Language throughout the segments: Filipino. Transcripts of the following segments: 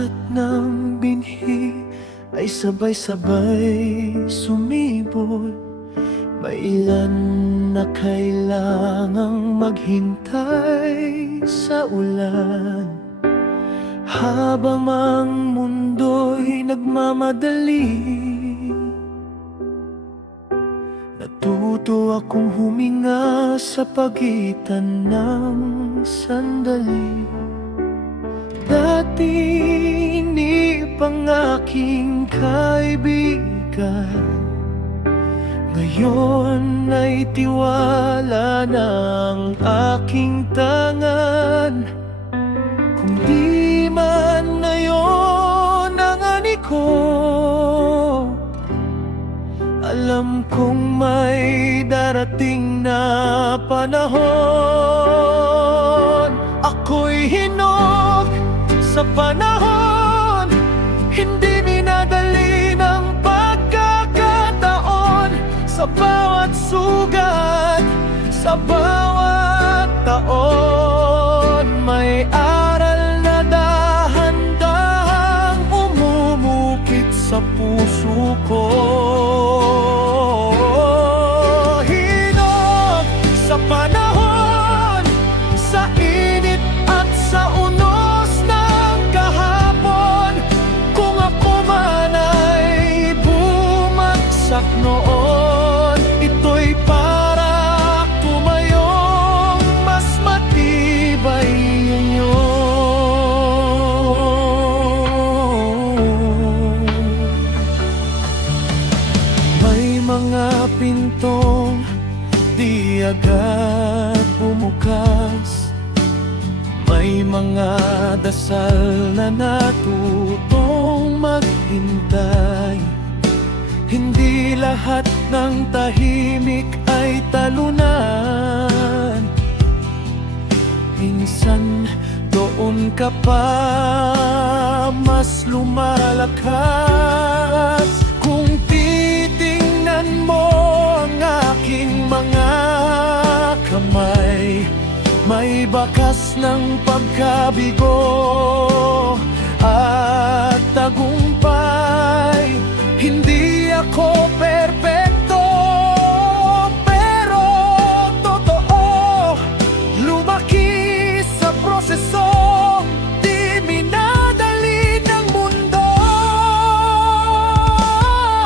Lahat ng binhi ay sabay-sabay sumibol. May ilan na kailangang maghintay sa ulan. Habang ang mundo'y nagmamadali, natuto akong huminga sa pagitan ng sandali. Dati inipang aking kaibigan, ngayon ay tiwala ng aking tangan. Kung di man ngayon ang ani ko, alam kong may darating na panahon. Ako'y hinog sa panahon, hindi minadali ng pagkakataon. Sa bawat sugat, sa bawat taon, may aral na dahan-dahang umumukit sa puso ko. Hinog sa panahon, sa init at sa unos ng kahapon. Kung ako man ay bumagsak noon, ito'y para tumayong mas matibay ngayon. May mga pintong di agad bumukas, may mga dasal na natutong maghintay. Hindi lahat ng tahimik ay talunan. Minsan doon ka pa mas lumalakas. Kung titingnan mo ang aking mga kamay, may bakas ng pagkabigo at tagumpay. Hindi ako perpekto, pero totoo. Lumaki sa proseso, di minadali ng mundo.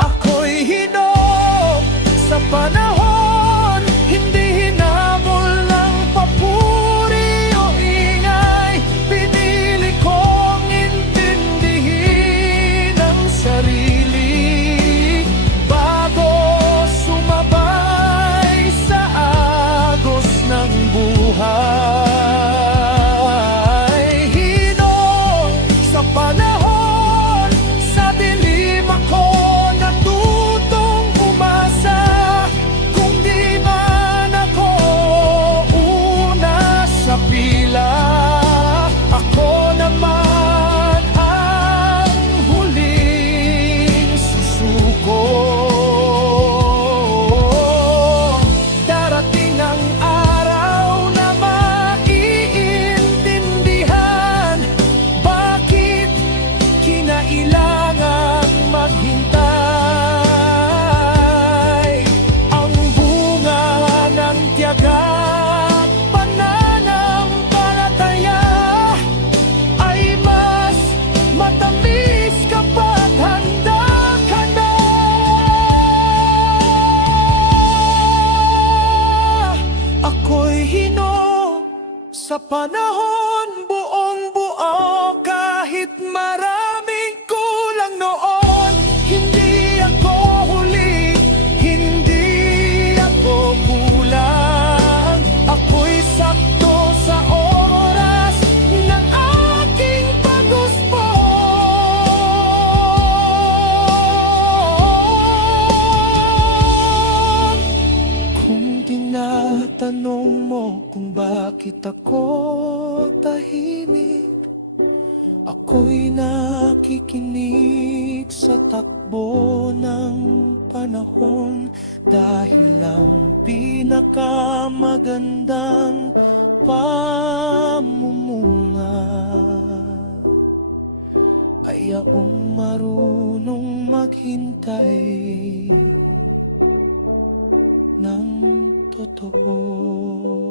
Ako'y hinog sa panahon, hindi hinamol ng papuri o ingay. Pinili kong intindihin ang sarili bago sumabay sa agos ng buhay. Hinog sa panahon, sa dilim ako natutong umasa. Kung di man ako una sa pila, ako naman ang huling susuko. Darating ang araw na maiintindihan bakit kinailangang maghintay. Ang bunga ng tiyaga at pananampalataya ay mas matamis kapag handa ka na. Ako'y hinog sa panahon, buong buo kahit maraming kulang noon. Hindi ako huli, hindi ako kulang. Ako'y sakto sa oras ng aking paguspo. Kung tinatanong mo kung bakit ako tahimik, ako'y nakikinig sa takbo ng panahon. Dahil ang pinakamagandang pamumuno taong marunong maghintay ng totoo.